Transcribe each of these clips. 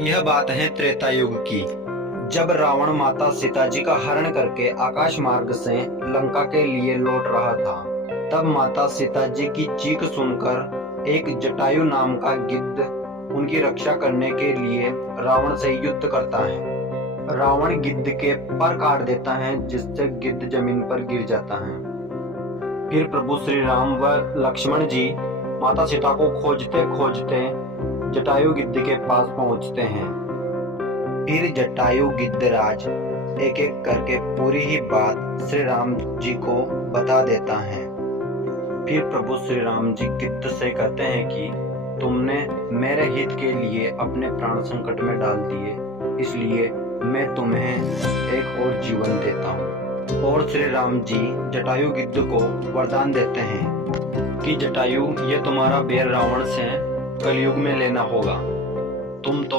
यह बात है त्रेता युग की, जब रावण माता सीता जी का हरण करके आकाश मार्ग से लंका के लिए लौट रहा था। तब माता सीता जी की चीख सुनकर एक जटायु नाम का गिद्ध उनकी रक्षा करने के लिए रावण से युद्ध करता है। रावण गिद्ध के पर काट देता है, जिससे गिद्ध जमीन पर गिर जाता है। फिर प्रभु श्री राम व लक्ष्मण जी माता सीता को खोजते खोजते जटायु गिद्ध के पास पहुंचते हैं। फिर जटायु गिद्धराज एक एक करके पूरी ही बात श्री राम जी को बता देता है। फिर प्रभु श्री राम जी गिद्ध से कहते हैं कि तुमने मेरे हित के लिए अपने प्राण संकट में डाल दिए, इसलिए मैं तुम्हें एक और जीवन देता हूँ। और श्री राम जी जटायु गिद्ध को वरदान देते हैं कि जटायु, ये तुम्हारा बैर रावण से कलयुग में लेना होगा। तुम तो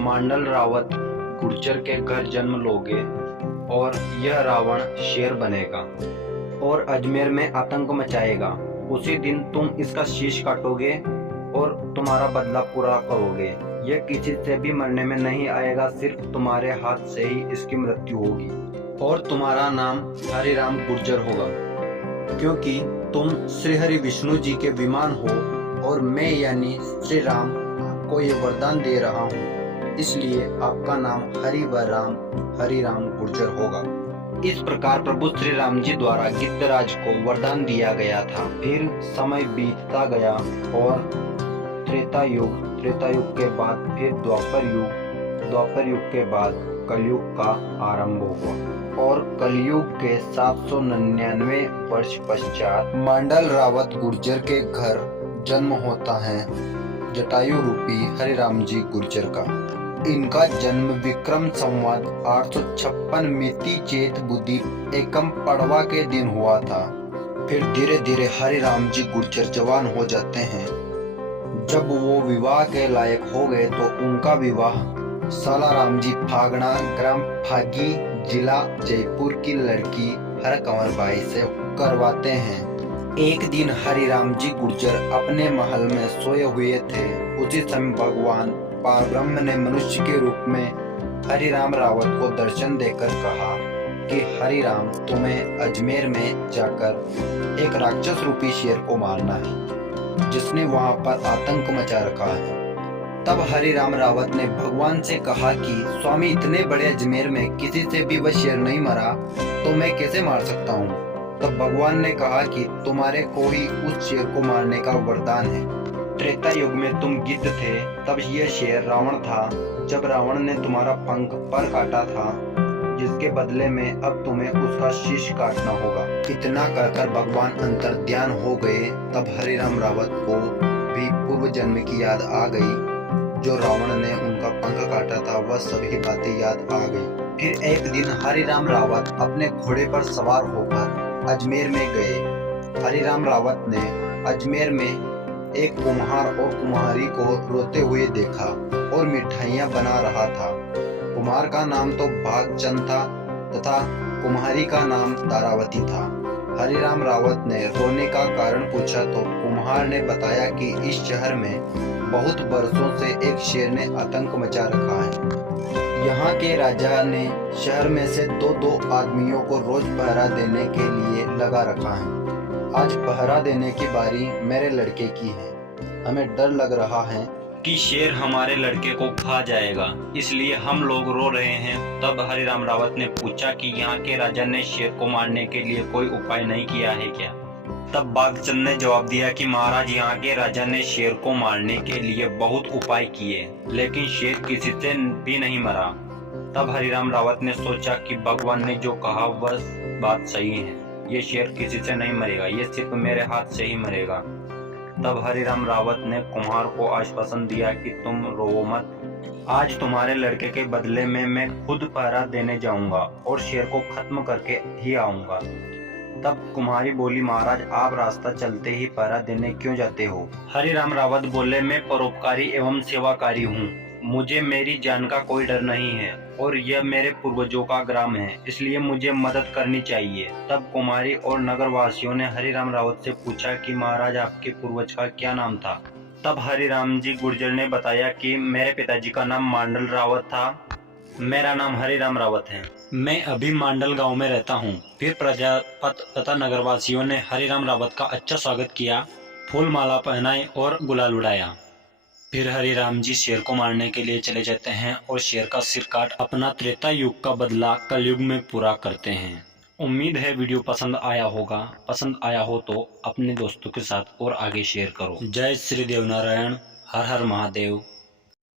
मांडल रावत गुर्जर के घर जन्म लोगे और यह रावण शेर बनेगा और अजमेर में आतंक मचाएगा। उसी दिन तुम इसका शीश काटोगे और तुम्हारा बदला पूरा करोगे। यह किसी से भी मरने में नहीं आएगा, सिर्फ तुम्हारे हाथ से ही इसकी मृत्यु होगी और तुम्हारा नाम हरि राम गुर्जर होगा, क्योंकि तुम श्री हरि विष्णु जी के विमान हो और मैं यानी श्री राम आपको ये वरदान दे रहा हूँ, इसलिए आपका नाम हरि व राम हरि राम गुर्जर होगा। इस प्रकार प्रभु श्री राम जी द्वारा गिद्धराज को वरदान दिया गया था। फिर समय बीतता गया और त्रेता युग के बाद फिर द्वापर युग के बाद कलयुग का आरंभ हुआ और कलयुग के 799 वर्ष पश्चात मांडल रावत गुर्जर के घर जन्म होता है जटायु रूपी हरि राम जी गुर्जर का। इनका जन्म विक्रम संवत 856 मिति चेत बुद्धि एकम पड़वा के दिन हुआ था। फिर धीरे धीरे हरि राम जी गुर्जर जवान हो जाते हैं। जब वो विवाह के लायक हो गए तो उनका विवाह सालाराम जी फागणा ग्राम फागी जिला जयपुर की लड़की हरकंवर बाई से करवाते हैं। एक दिन हरि राम जी गुर्जर अपने महल में सोए हुए थे। उसी समय भगवान पारब्रह्म ने मनुष्य के रूप में हरि राम रावत को दर्शन देकर कहा कि हरि राम, तुम्हें अजमेर में जाकर एक राक्षस रूपी शेर को मारना है, जिसने वहां पर आतंक मचा रखा है। तब हरि राम रावत ने भगवान से कहा कि स्वामी, इतने बड़े अजमेर में किसी से भी वह शेर नहीं मरा, तो मैं कैसे मार सकता हूँ। तब भगवान ने कहा कि तुम्हारे को ही उस शेर को मारने का वरदान है। त्रेता युग में तुम गिद्ध थे, तब यह शेर रावण था। जब रावण ने तुम्हारा पंख पर काटा था, जिसके बदले में अब तुम्हें उसका शीश काटना होगा। इतना कहकर भगवान अंतर ध्यान हो गए। तब हरि राम रावत को भी पूर्व जन्म की याद आ गई। जो रावण ने उनका पंख काटा था, वह सभी बातें याद आ गई। फिर एक दिन हरि राम रावत अपने घोड़े पर सवार होकर अजमेर में गए। हरि राम रावत ने अजमेर में एक कुम्हार और कुम्हारी को रोते हुए देखा और मिठाइयाँ बना रहा था। कुम्हार का नाम तो भागचंद था तथा कुम्हारी का नाम तारावती था। हरि राम रावत ने रोने का कारण पूछा तो कुम्हार ने बताया कि इस शहर में बहुत बरसों से एक शेर ने आतंक मचा रखा है। यहाँ के राजा ने शहर में से दो आदमियों को रोज पहरा देने के लिए लगा रखा है। आज पहरा देने की बारी मेरे लड़के की है। हमें डर लग रहा है कि शेर हमारे लड़के को खा जाएगा, इसलिए हम लोग रो रहे हैं। तब हरि राम रावत ने पूछा कि यहाँ के राजा ने शेर को मारने के लिए कोई उपाय नहीं किया है क्या। तब भागचंद ने जवाब दिया कि महाराज, यहाँ के राजा ने शेर को मारने के लिए बहुत उपाय किए, लेकिन शेर किसी से भी नहीं मरा। तब हरि राम रावत ने सोचा कि भगवान ने जो कहा वह बात सही है, ये शेर किसी से नहीं मरेगा, ये सिर्फ मेरे हाथ से ही मरेगा। तब हरि राम रावत ने कुम्हार को आश्वासन दिया कि तुम रोवो मत, आज तुम्हारे लड़के के बदले में मैं खुद पहरा देने जाऊंगा और शेर को खत्म करके ही आऊंगा। तब कुम्हारी बोली, महाराज, आप रास्ता चलते ही पहरा देने क्यों जाते हो। हरि राम रावत बोले, मैं परोपकारी एवं सेवाकारी हूँ, मुझे मेरी जान का कोई डर नहीं है और यह मेरे पूर्वजों का ग्राम है, इसलिए मुझे मदद करनी चाहिए। तब कुमारी और नगर वासियों ने हरि राम रावत से पूछा कि महाराज, आपके पूर्वज का क्या नाम था। तब हरिराम जी गुर्जर ने बताया कि मेरे पिताजी का नाम मांडल रावत था। मेरा नाम हरिराम रावत है। मैं अभी मांडल गांव में रहता हूँ। फिर प्रजापत तथा नगरवासियों ने हरिराम रावत का अच्छा स्वागत किया, फूल माला पहनाई और गुलाल उड़ाया। फिर हरिराम जी शेर को मारने के लिए चले जाते हैं और शेर का सिर काट अपना त्रेता युग का बदला कलयुग में पूरा करते हैं। उम्मीद है वीडियो पसंद आया होगा। पसंद आया हो तो अपने दोस्तों के साथ और आगे शेयर करो। जय श्री देव नारायण। हर हर महादेव।